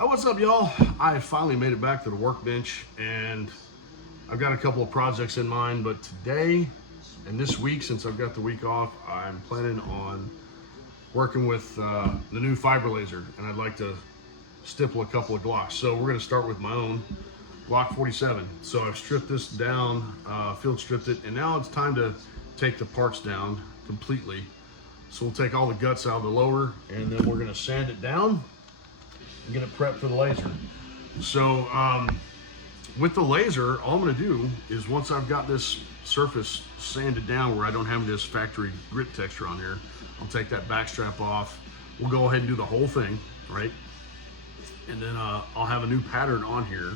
What's up, y'all? I finally made it back to the workbench, and I've got a couple of projects in mind, but today and this week, since I've got the week off, I'm planning on working with the new fiber laser, and I'd like to stipple a couple of Glocks. So we're going to start with my own Glock 47. So I've stripped this down, field stripped it, and now it's time to take the parts down completely. So we'll take all the guts out of the lower, and then we're going to sand it down and get it prepped for the laser. So with the laser, all I'm going to do is, once I've got this surface sanded down where I don't have this factory grip texture on here, I'll take that back strap off. We'll go ahead and do the whole thing, right? And then I'll have a new pattern on here.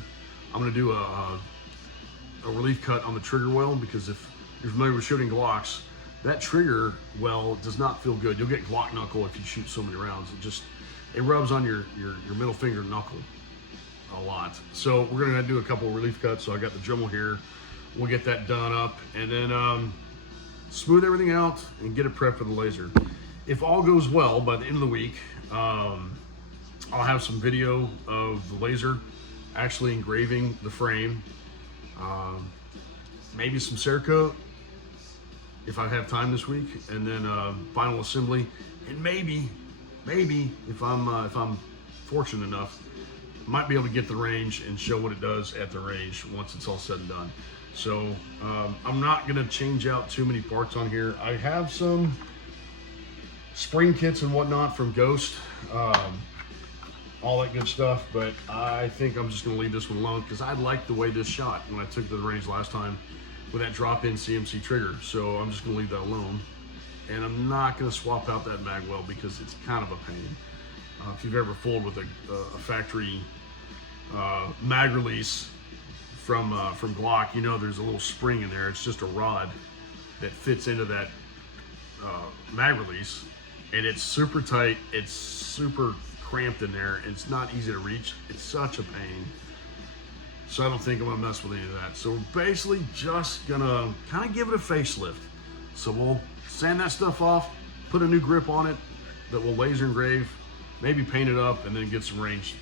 I'm going to do a relief cut on the trigger well, because if you're familiar with shooting Glocks, that trigger well does not feel good. You'll get Glock knuckle if you shoot so many rounds. It rubs on your middle finger knuckle a lot. So we're gonna do a couple of relief cuts. So I got the Dremel here. We'll get that done up, and then smooth everything out and get it prepped for the laser. If all goes well, by the end of the week, I'll have some video of the laser actually engraving the frame, maybe some Cerakote if I have time this week, and then final assembly, and maybe if I'm fortunate enough, might be able to get the range and show what it does at the range once it's all said and done. So I'm not gonna change out too many parts on here. I have some spring kits and whatnot from Ghost, all that good stuff, but I think I'm just gonna leave this one alone because I liked the way this shot when I took it to the range last time with that drop-in CMC trigger. So I'm just gonna leave that alone. And I'm not gonna swap out that mag well because it's kind of a pain. If you've ever fooled with a factory mag release from Glock, you know there's a little spring in there. It's just a rod that fits into that mag release, and it's super tight. It's super cramped in there. It's not easy to reach. It's such a pain. So I don't think I'm gonna mess with any of that. So we're basically just gonna kind of give it a facelift. So we'll sand that stuff off, put a new grip on it that will laser engrave, maybe paint it up, and then get some range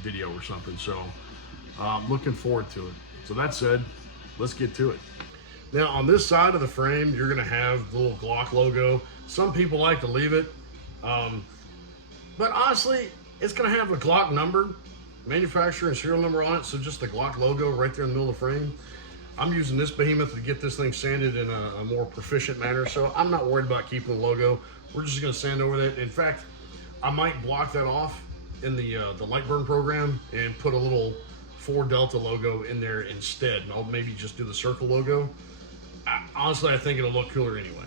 video or something. So looking forward to it. So that said, let's get to it. Now on this side of the frame, you're gonna have the little Glock logo. Some people like to leave it, but honestly, it's gonna have the Glock number, manufacturer and serial number on it, so just the Glock logo right there in the middle of the frame. I'm using this behemoth to get this thing sanded in a more proficient manner, so I'm not worried about keeping the logo. We're just gonna sand over that. In fact, I might block that off in the light burn program and put a little 4 Delta logo in there instead. And I'll maybe just do the circle logo. Honestly, I think it'll look cooler anyway.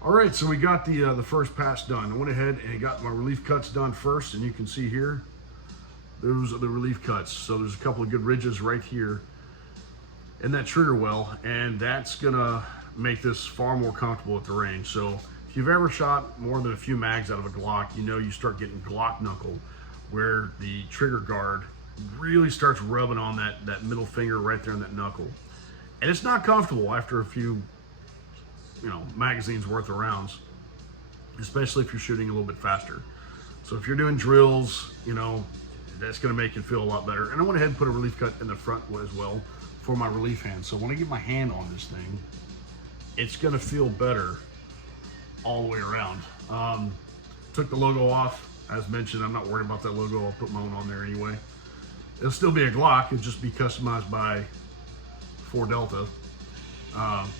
All right, so we got the first pass done. I went ahead and got my relief cuts done first, and you can see here, those are the relief cuts. So there's a couple of good ridges right here in that trigger well, and that's gonna make this far more comfortable at the range. So if you've ever shot more than a few mags out of a Glock, you know you start getting Glock knuckle, where the trigger guard really starts rubbing on that middle finger right there in that knuckle. And it's not comfortable after a few, magazines worth of rounds, especially if you're shooting a little bit faster. So if you're doing drills, that's gonna make it feel a lot better. And I went ahead and put a relief cut in the front as well for my relief hand. So when I get my hand on this thing, it's gonna feel better all the way around. Took the logo off. As mentioned, I'm not worried about that logo. I'll put my own on there anyway. It'll still be a Glock. It'll just be customized by 4 Delta.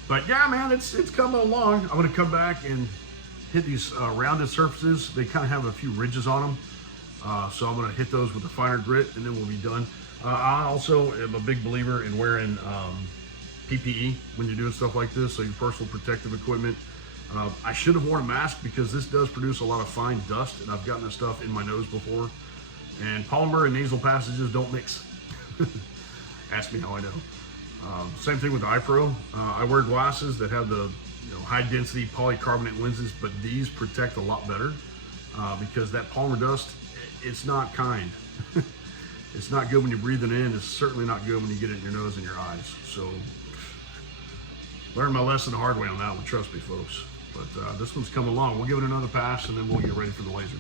But yeah, man, it's coming along. I'm gonna come back and hit these rounded surfaces. They kind of have a few ridges on them. So I'm gonna hit those with a finer grit, and then we'll be done. I also am a big believer in wearing PPE when you're doing stuff like this, so your personal protective equipment. I should have worn a mask because this does produce a lot of fine dust, and I've gotten this stuff in my nose before. And polymer and nasal passages don't mix. Ask me how I know. Same thing with the iPro. I wear glasses that have the high density polycarbonate lenses, but these protect a lot better because that polymer dust, it's not kind. It's not good when you're breathing in. It's certainly not good when you get it in your nose and your eyes. So learned my lesson the hard way on that one, trust me, folks. But this one's coming along. We'll give it another pass, and then we'll get ready for the laser.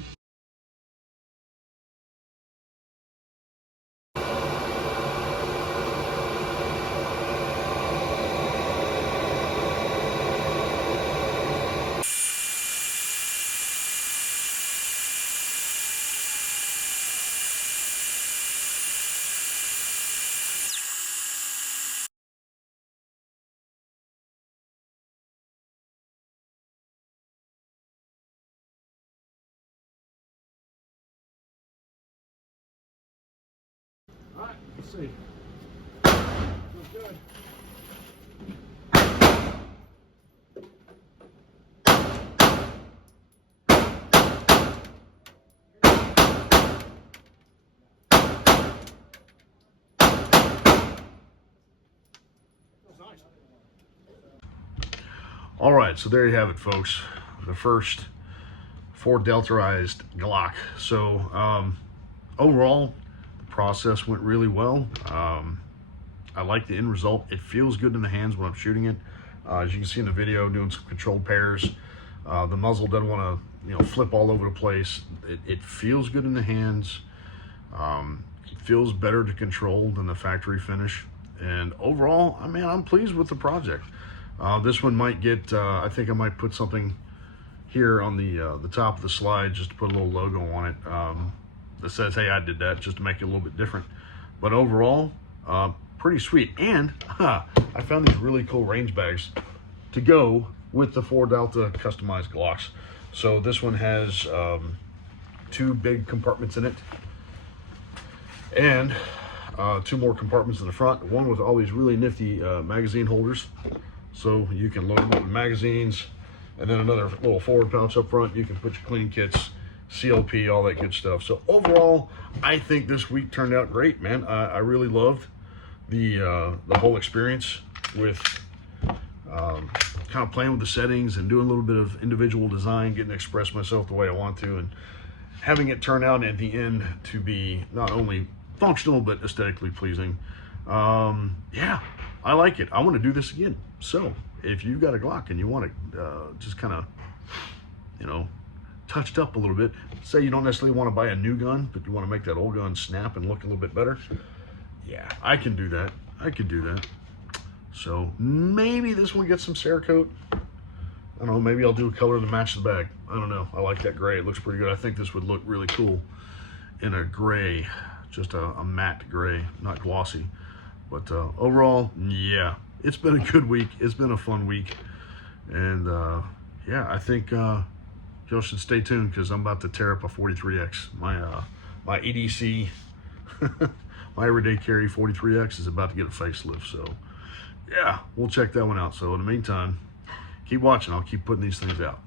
Let's see. Feels good. All right, so there you have it, folks. The first 4 deltarized Glock. So overall, the process went really well. I like the end result. It feels good in the hands when I'm shooting it. As you can see in the video, doing some controlled pairs. The muzzle doesn't want to, flip all over the place. It feels good in the hands. It feels better to control than the factory finish. And overall, I mean, I'm pleased with the project. This one might get, I think I might put something here on the top of the slide just to put a little logo on it that says, hey, I did that, just to make it a little bit different. But overall, pretty sweet. And I found these really cool range bags to go with the 4 Delta customized Glocks. So this one has 2 big compartments in it, and 2 more compartments in the front, one with all these really nifty magazine holders, so you can load them up with magazines, and then another little forward pouch up front. You can put your cleaning kits, CLP, all that good stuff. So overall, I think this week turned out great, man. I really loved the whole experience with kind of playing with the settings and doing a little bit of individual design, getting to express myself the way I want to, and having it turn out at the end to be not only functional but aesthetically pleasing. Yeah, I like it. I want to do this again. So if you've got a Glock and you want to just kind of, touched up a little bit, say you don't necessarily want to buy a new gun, but you want to make that old gun snap and look a little bit better, yeah, I can do that. I could do that. So maybe this one gets some Cerakote. I don't know, maybe I'll do a color to match the bag. I don't know. I like that gray. It looks pretty good. I think this would look really cool in a gray, just a matte gray, not glossy. But overall, yeah, it's been a good week. It's been a fun week. And yeah, I think y'all should stay tuned because I'm about to tear up a 43X. My EDC, my everyday carry 43X is about to get a facelift. So yeah, we'll check that one out. So in the meantime, keep watching. I'll keep putting these things out.